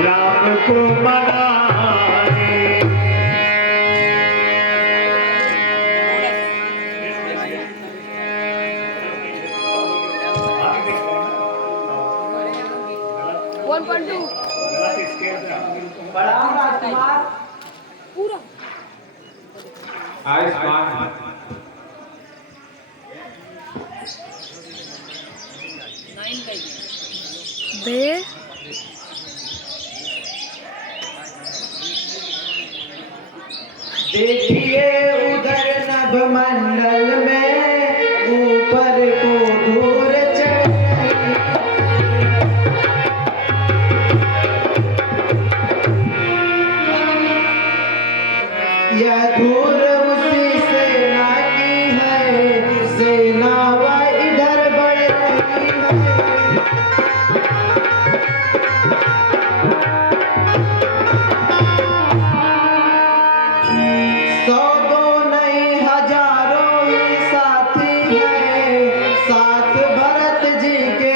राम को मनाने। पूरा आयुष्मान बे देखिए उधर नभ मंडल में ऊपर को धूल चढ़ यह धूल उसी सेना की है, सेना वह इधर बढ़ती है। सौ दो नहीं हजारों ही साथी हैं साथ भरत जी के।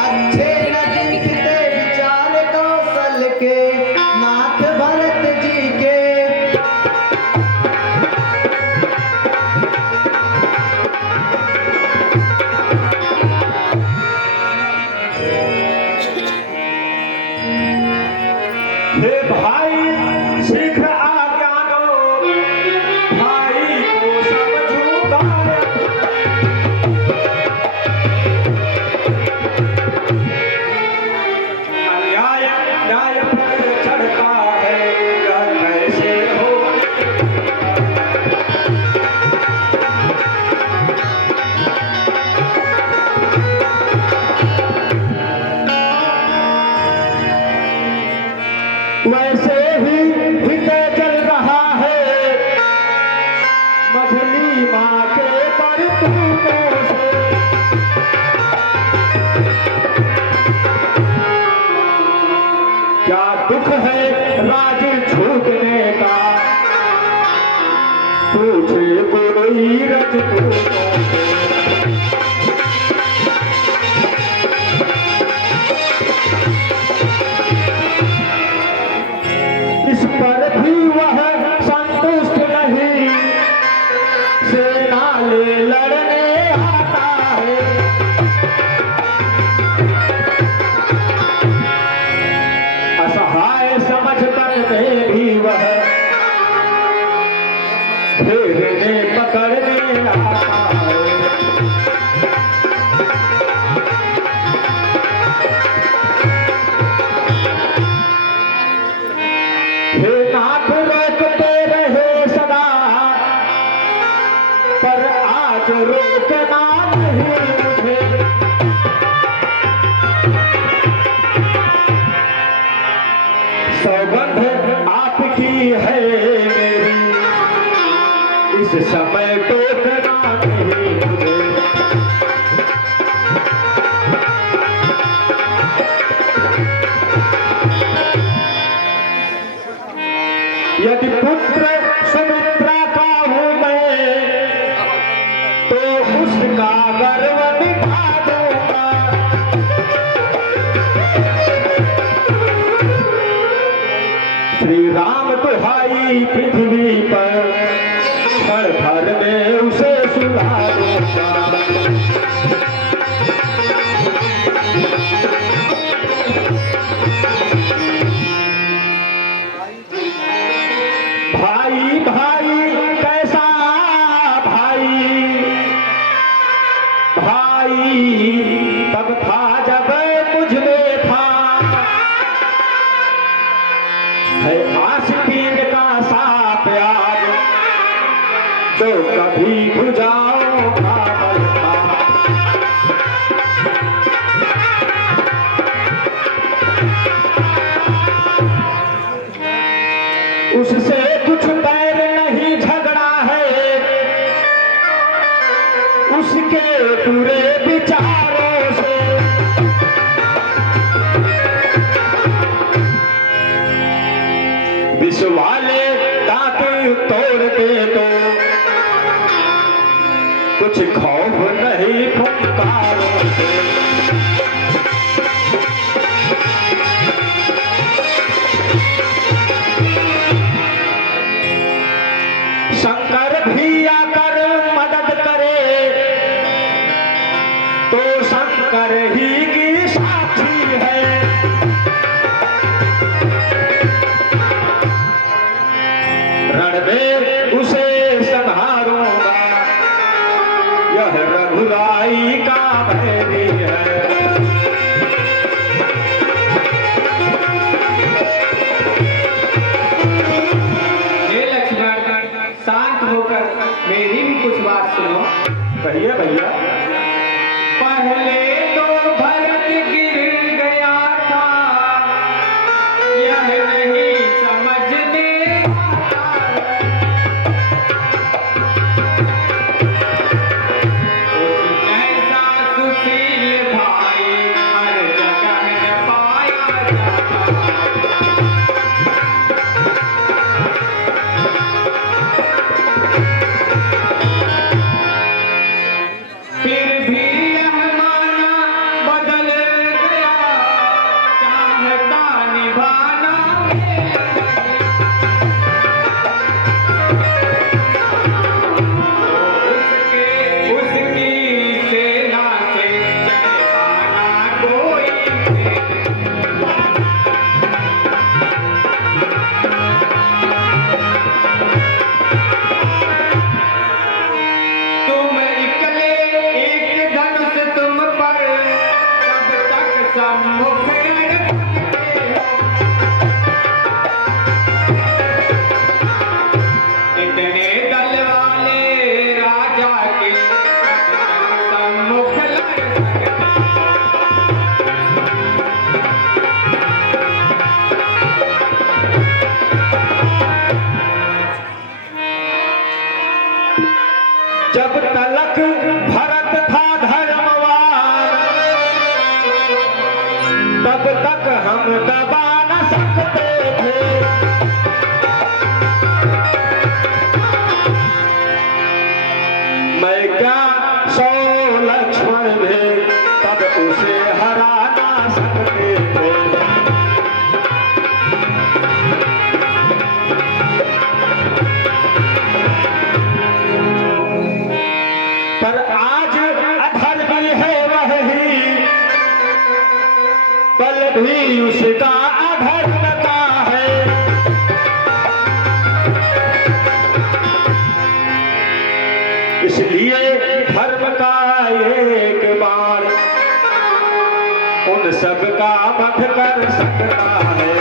अच्छे न दिखते विचार कौशल के नाथ भरत जी के। हे भाई शीघ्र आज्ञा दो, भाई को समझूंगा। अन्याय न्याय पर चढ़ता है, यह कैसे हो? वैसे ही हृदय जल रहा है मछली माँ के करतूतों से। क्या दुख है राज छूटने का, पूछे कोई रजपूतों से। इस पर भी वह संतुष्ट नहीं, सेना ले लड़ने आता है। असहाय समझ मन में भी वह घेरने पकड़ने आता है। हे नाथ रोकते रहे सदा, पर आज रोकना नहीं मुझे। सौगंध आपकी है मेरी, इस समय टोकना नहीं मुझे। यदि पुत्र सुमित्रा का हूँ मैं, तो उसका गर्व मिटा दूंगा। श्री राम दुहाई पृथ्वी पर, हर घर में उसे सुला दूंगा। भाई भाई कैसा भाई, भाई तब था जब मुझ में था। है आशिकीन का सा प्यार, जो कभी बुझाओ का बलता। उससे कुछ बैर नहीं झगड़ा है, उसके पूरे विचारों से। विष वाले दांत तोड़ते तो कुछ खौफ नहीं फुंकारों से। शंकर भी आकर मदद करे तो शंकर ही की साथी है। रण में उसे संहारूंगा, यह रघुराई का बैरी है। हे लक्ष्मण, शांत होकर मेरी भी कुछ बात सुनो। कहिए भैया। पहले तो भरत गिर गया था, यह नहीं समझ में आता। उस जैसा सुशील भाई हर जगह न पाया जाता। फिर भी यह माना बदल गया, चाहता निभाना उसकी सेना से चढ़ाना कोई। तुम निकले एक धनुष तुम पर, कब तक सम्मुख अड़कते हो। इतने दल वाले राजा के कब तक सम्मुख लड़ सकते। जब तलक भरत था धर्मवान, तब तक हम दबा न सकते थे। मैं क्या 100 लक्ष्मण भी तब उसे हरा ना सकते थे। पर आज अधर्मी है वही, बल भी उसका अधर्म का है। इसलिए धर्म का एक बार उन सब का वध कर सकता है।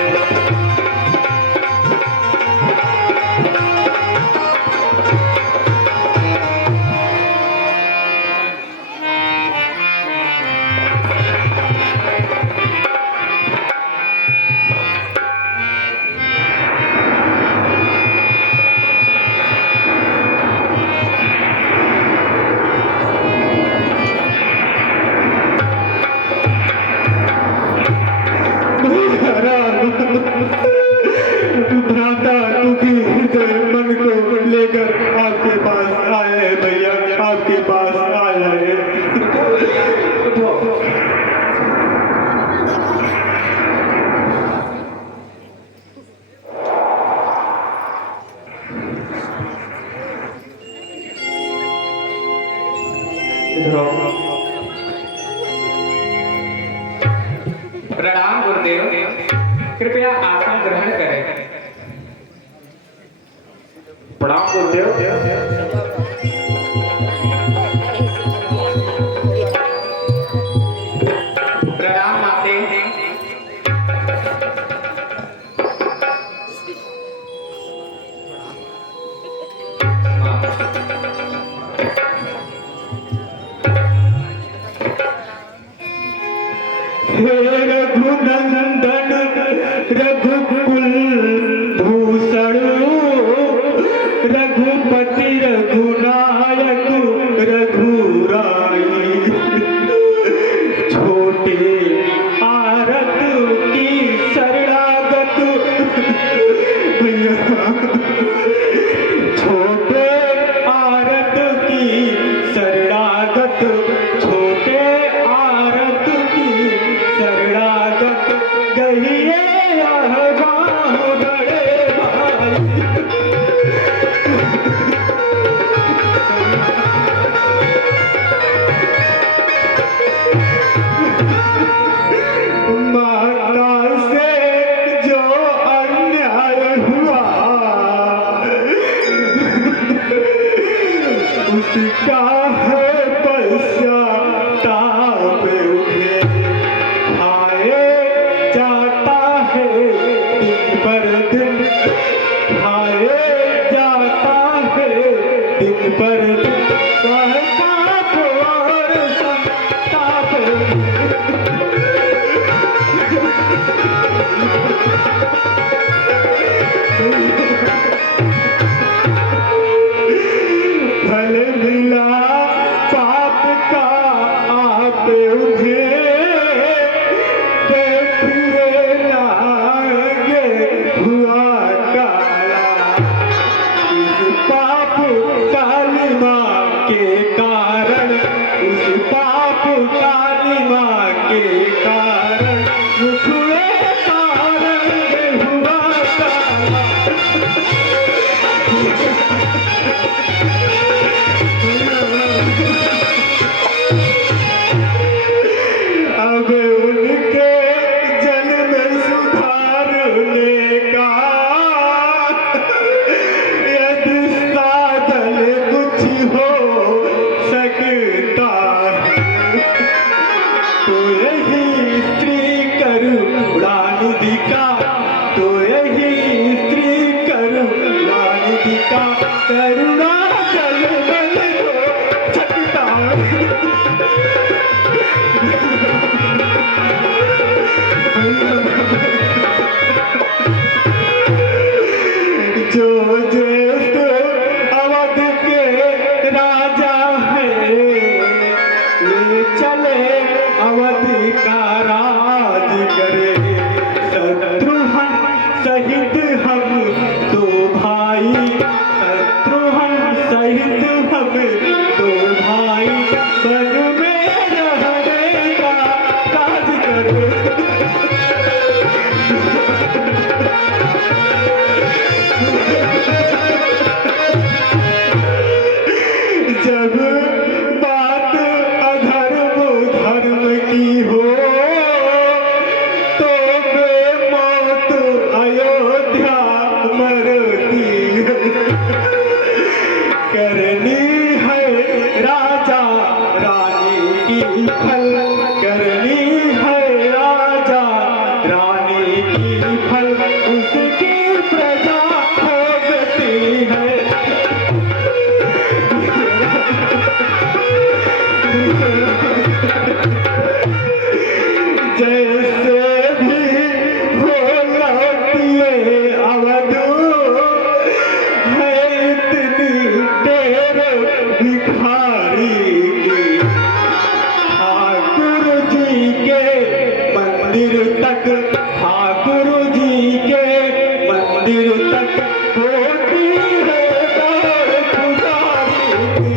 भ्राता दुखी हृदय मन को लेकर आपके पास आए हैं भैया, आपके पास आया है। प्रणाम गुरुदेव, कृपया आसन ग्रहण करें। प्रणाम गुरुदेव। प्रणाम माते। हे रघुनंदन रघुकुल भूषण, रघुपति आरत छोटे आरत की शरणागत गहिए यह गाँव बड़े भाई। माता से जो अन्याय हुआ उसका है पश्चाताप उठे। खाए जाता है दिन पर दिन, खाए जाता है दिन पर दिन, सहताप और संताप। फल मिला पाप का आप उठे, देखिए लागे हुआ काला। उस पाप कालिमा के कारण, उस पाप कालिमा के कारण हुए कारण हुआ काला। अब उनके जन्म सुधारने का यदि साधन कुछ हो सकता है तो यही स्त्री करुणानिधि का, तो यही स्त्री करुणानिधि का करुणा जल बल को छकता। जो ज्येष्ठ अवध के राजा है वे चले अवध का राज करे। शत्रुघ्न सहित हम दो भाई, शत्रुघ्न सहित हम दो भाई वन में रहने का काज करे। जब बात अधर्म धर्म की हो तो बेमौत अयोध्या मरती है। करनी है राजा रानी की फल, करनी है राजा रानी की फल, उसकी प्रजा भोगती है। जैसे भी हो लौटिए अवध है इतनी देर भिखारी की। ठाकुर जी के मंदिर तक, ठाकुर जी के मंदिर तक होती है दौड़ पुजारी की।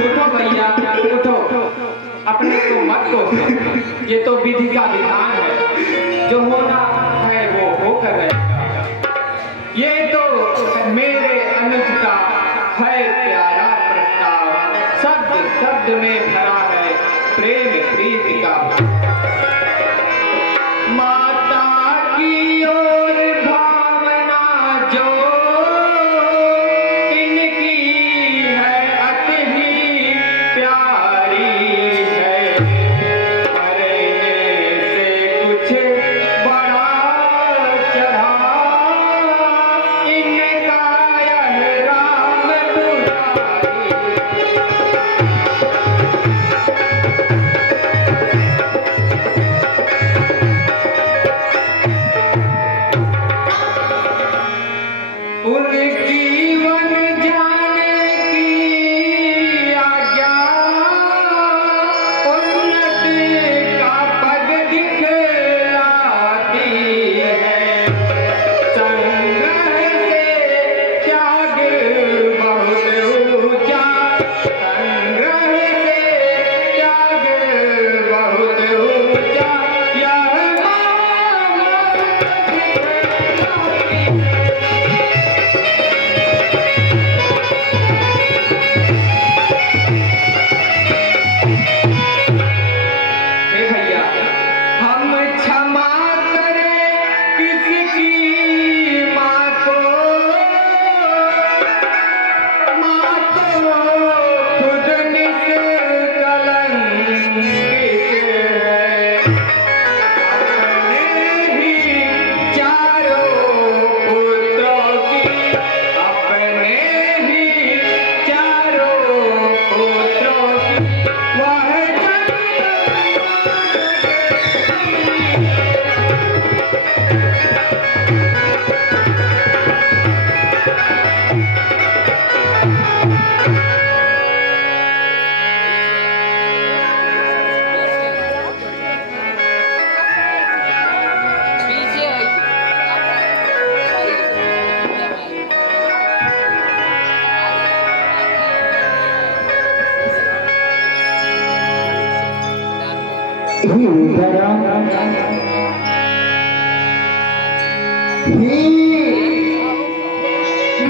उठो भैया उठो, अपने को मत कोसो, ये तो विधि का विधान है, जो होना है वो होकर रहेगा। ये तो मेरे अनुज का है प्यारा प्रस्ताव, शब्द शब्द में भरा है प्रेम प्रीति का। माता की ओर भावना जो इनकी है अति ही प्यारी है। करने से कुछ बड़ा चढ़ा इनका यह राम दुलारी।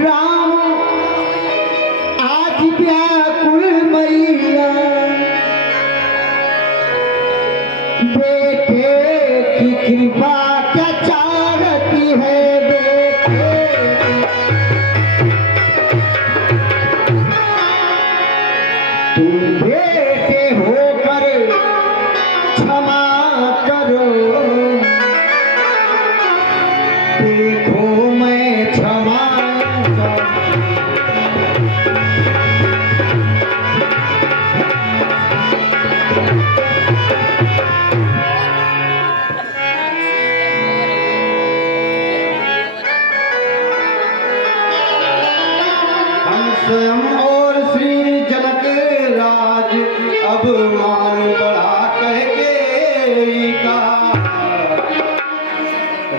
राम आज व्याकुल मैया बेटे की कृपा क्या चाहती है बेटे तुम बेटे होकर क्षमा करो देखो मैं क्षमा हम स्वयं और श्री जनक राज अब मान बढ़ा कह के का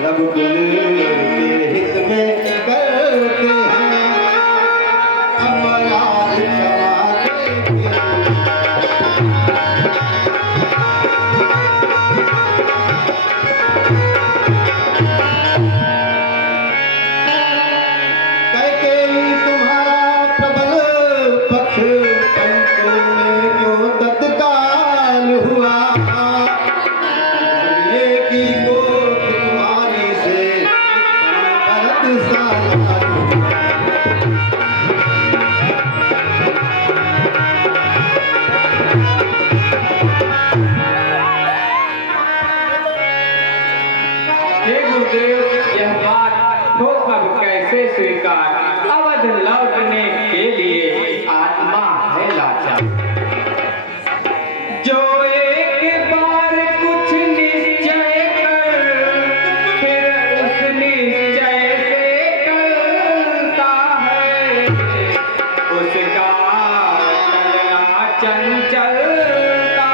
रघुकुल के हित में करते हैं अपराध क्षमा देंगे। कैकेयी तुम्हारा प्रबल पक्ष पंचों में क्यों तत्काल हुआ ये की कोप तुम्हारी से भरत साला हे गुरुदेव, यह बात हो अब कैसे स्वीकार? अवध लौटने के लिए आत्मा है लाचार। जो एक बार कुछ निश्चय कर फिर उस निश्चय से करता है उसका चलना चंचलता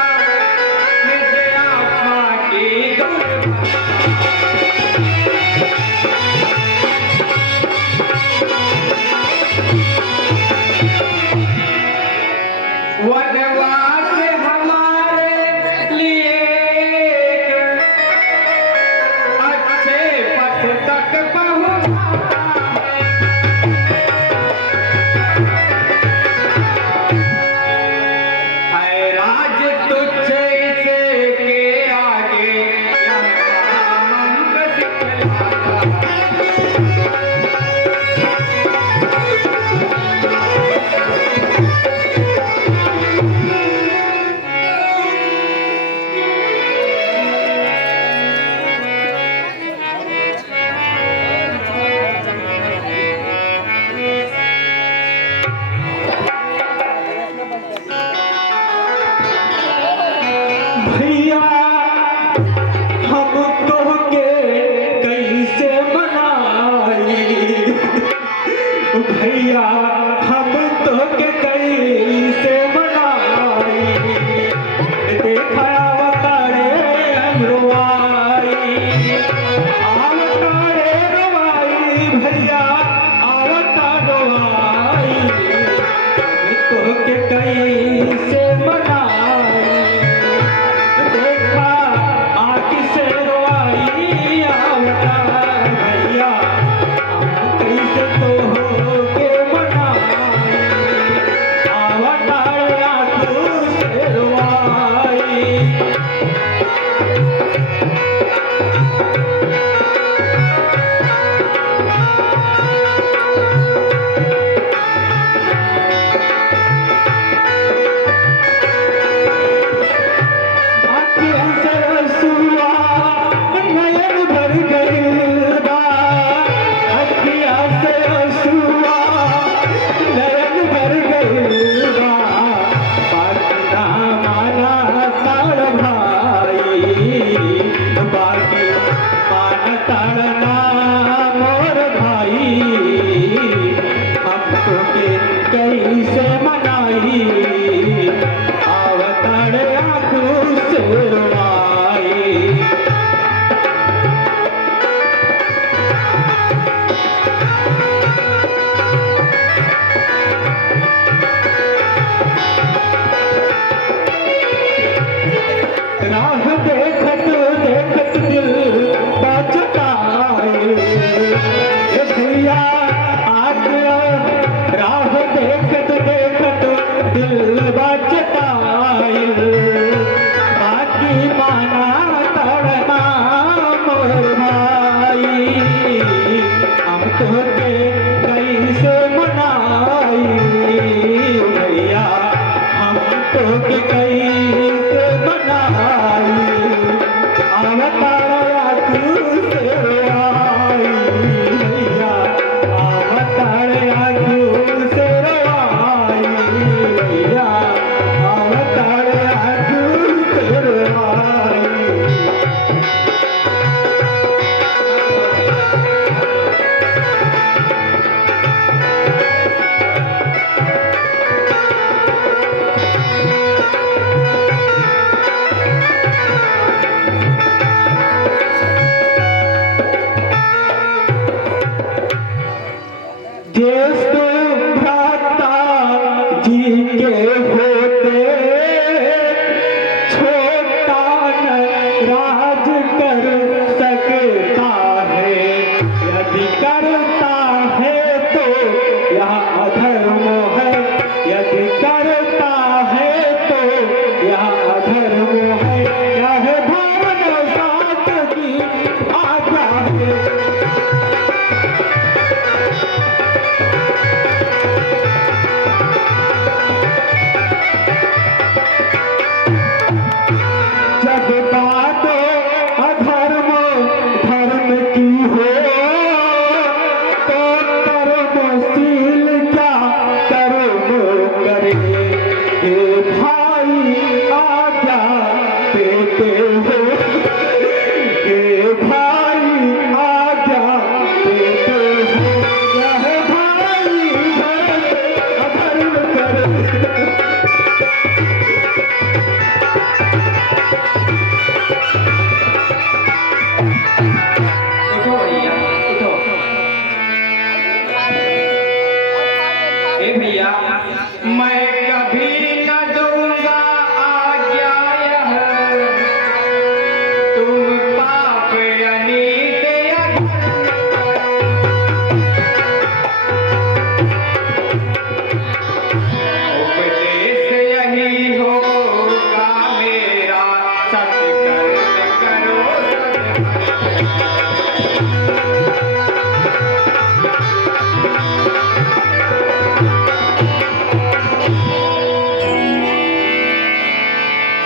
निज आत्मा की वनवास हमारे लिए एक अच्छे पथ तक पहुंचाता है राज तुच्छ इसे के आगे यह महामंत्र सिखलाता भैया हम तो के कैसे मना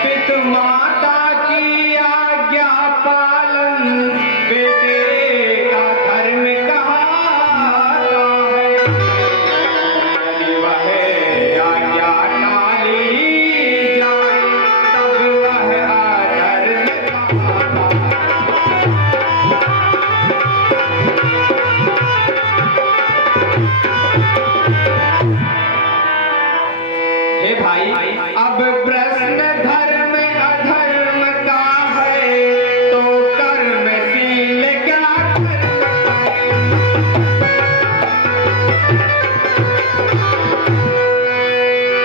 पितु माता की आज्ञा पालन बेटे का धर्म कहाता है। यदि वह आज्ञा टाली जाए तब वह अधर्म कहाता है। हे भाई, अब प्रश्न धर्म अधर्म का है तो कर्मशील क्या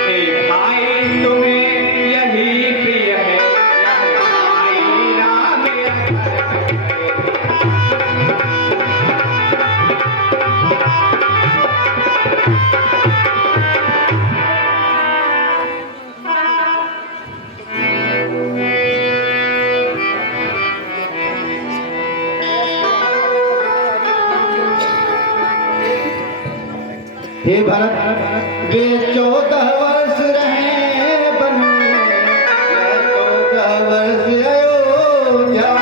हे भाई, तुम्हें यही प्रिय है यह भाई राम हे भरत वे 14 वर्ष रहे वन में, 14 वर्ष अयोध्या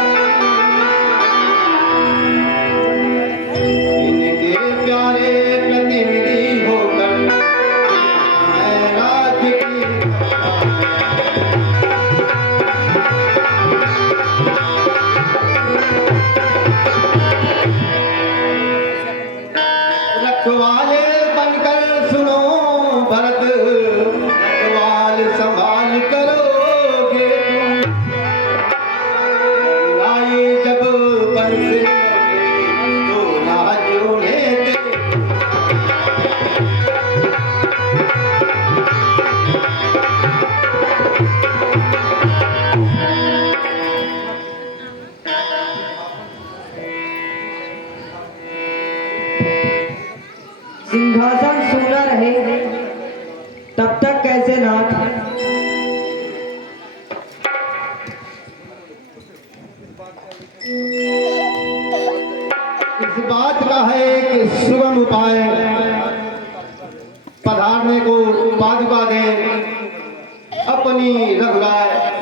इनके प्यारे प्रतिनिधि होकर मैं राज्य की रखवाले बनकर सुनो भरत, रखवाल संभाल करोगे तुम। आए जब बन से तो राज उन्हें दे। सिंहासन सूना रहे तब तक कैसे नाथ। इस बात का है कि सुगम उपाय पधारने को पादुका दे अपनी रघुराय।